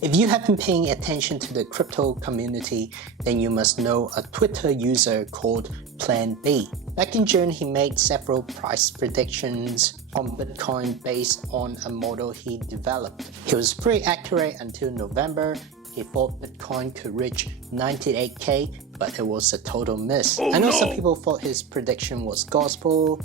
If you have been paying attention to the crypto community, then you must know a Twitter user called Plan B. Back in June, he made several price predictions on Bitcoin based on a model he developed. He was pretty accurate until November. He thought Bitcoin could reach 98k, but it was a total miss. I know some people thought his prediction was gospel.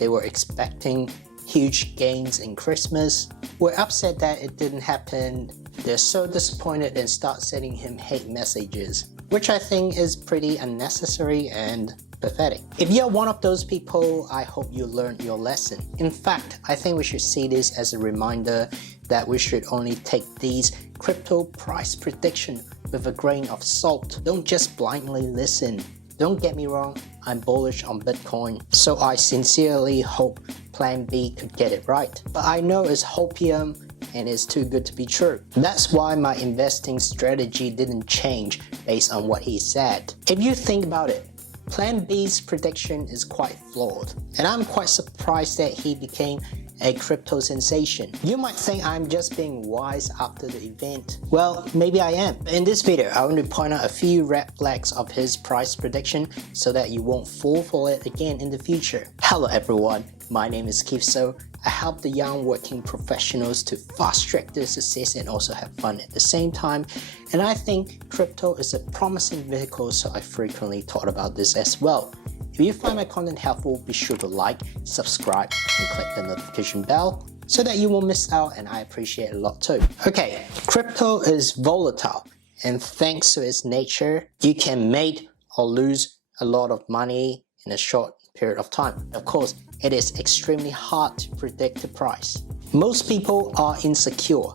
They were expecting huge gains in Christmas. We're upset that it didn't happen. They're so disappointed and start sending him hate messages, which I think is pretty unnecessary and pathetic. If you're one of those people, I hope you learned your lesson. In fact, I think we should see this as a reminder that we should only take these crypto price predictions with a grain of salt. Don't just blindly listen. Don't get me wrong, I'm bullish on Bitcoin, so I sincerely hope Plan B could get it right. But I know it's hopium and it's too good to be true. That's why my investing strategy didn't change based on what he said. If you think about it, Plan B's prediction is quite flawed, and I'm quite surprised that he became a crypto sensation. You might think I'm just being wise after the event. Well, maybe I am. In this video, I want to point out a few red flags of his price prediction so that you won't fall for it again in the future. Hello everyone, my name is Keith. So I help the young working professionals to fast track their success and also have fun at the same time. And I think crypto is a promising vehicle, so I frequently thought about this as well. If you find my content helpful, be sure to like, subscribe, and click the notification bell so that you won't miss out, and I appreciate it a lot too. Okay, crypto is volatile, and thanks to its nature, you can make or lose a lot of money in a short period of time. Of course, it is extremely hard to predict the price. Most people are insecure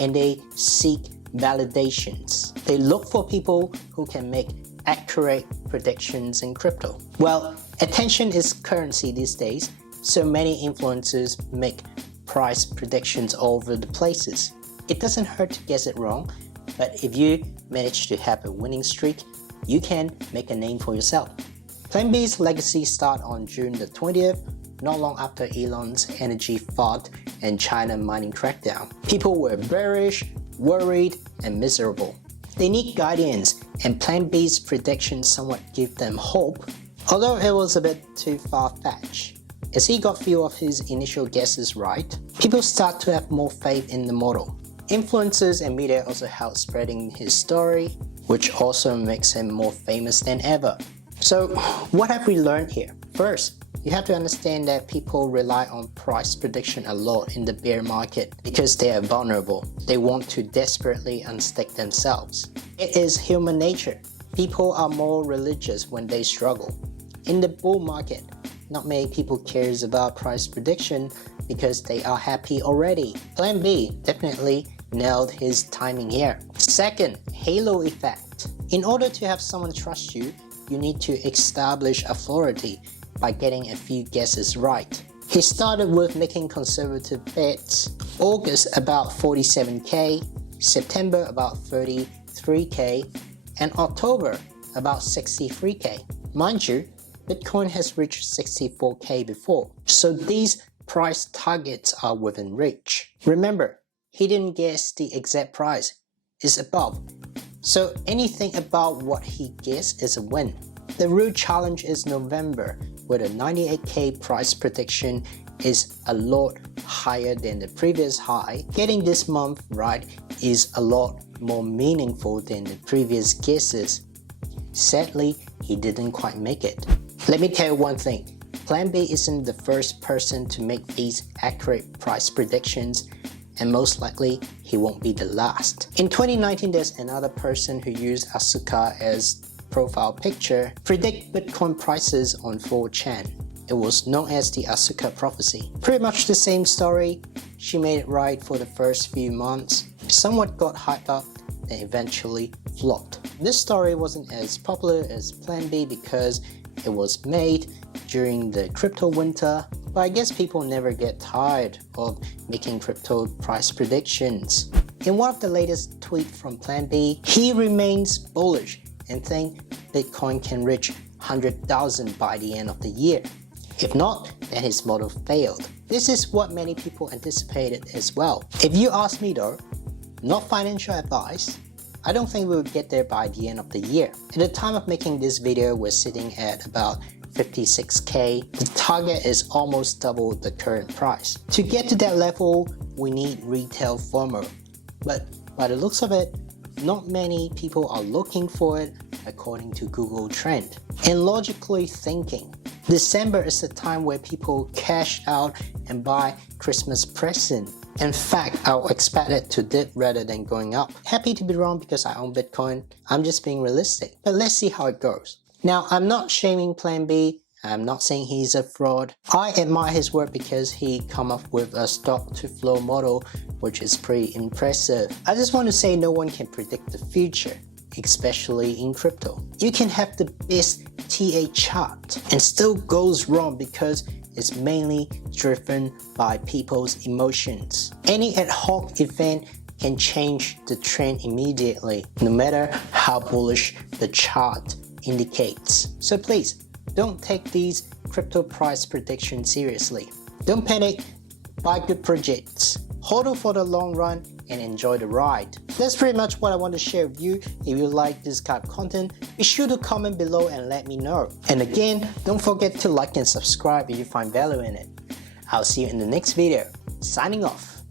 and they seek validations. They look for people who can make accurate predictions in crypto. Well, attention is currency these days, so many influencers make price predictions all over the places. It doesn't hurt to guess it wrong, but if you manage to have a winning streak, you can make a name for yourself. Plan B's legacy started on June the 20th, not long after Elon's energy FUD and China mining crackdown. People were bearish, worried, and miserable. They need guidance, and Plan B's predictions somewhat give them hope, although it was a bit too far-fetched. As he got few of his initial guesses right, people start to have more faith in the model. Influencers and media also helped spreading his story, which also makes him more famous than ever. So, what have we learned here? First, you have to understand that people rely on price prediction a lot in the bear market because they are vulnerable. They want to desperately unstick themselves. It is human nature. People are more religious when they struggle. In the bull market, not many people cares about price prediction because they are happy already. Plan B definitely nailed his timing here. Second, halo effect. In order to have someone trust you, you need to establish authority by getting a few guesses right. He started with making conservative bets. August about 47k, September about 33k, and October about 63k. Mind you, Bitcoin has reached 64k before, so these price targets are within reach. Remember, he didn't guess the exact price, it's above. So anything about what he guessed is a win. The real challenge is November, where the 98k price prediction is a lot higher than the previous high. Getting this month right is a lot more meaningful than the previous guesses. Sadly, he didn't quite make it. Let me tell you one thing, Plan B isn't the first person to make these accurate price predictions, and most likely he won't be the last. In 2019, there's another person who used Asuka as profile picture predict Bitcoin prices on 4chan. It was known as the Asuka prophecy. Pretty much the same story. She made it right for the first few months, somewhat got hyped up, and eventually flopped. This story wasn't as popular as Plan B because it was made during the crypto winter, but I guess people never get tired of making crypto price predictions. In one of the latest tweets from Plan B, he remains bullish and think Bitcoin can reach 100,000 by the end of the year. If not, then his model failed. This is what many people anticipated as well. If you ask me though, not financial advice. I don't think we'll get there by the end of the year. At the time of making this video, we're sitting at about 56k. The target is almost double the current price. To get to that level, we need retail FOMO. But by the looks of it, not many people are looking for it according to Google Trend. And logically thinking, December is the time where people cash out and buy Christmas present. In fact, I'll expect it to dip rather than going up. Happy to be wrong because I own Bitcoin. I'm just being realistic. But let's see how it goes. Now, I'm not shaming Plan B. I'm not saying he's a fraud. I admire his work because he come up with a stock to flow model, which is pretty impressive. I just want to say no one can predict the future, especially in crypto. You can have the best TA chart and still goes wrong because it's mainly driven by people's emotions. Any ad hoc event can change the trend immediately, no matter how bullish the chart indicates. So please, don't take these crypto price predictions seriously. Don't panic, buy good projects, hodl for the long run, and enjoy the ride. That's pretty much what I want to share with you. If you like this kind of content, be sure to comment below and let me know. And again, don't forget to like and subscribe if you find value in it. I'll see you in the next video. Signing off.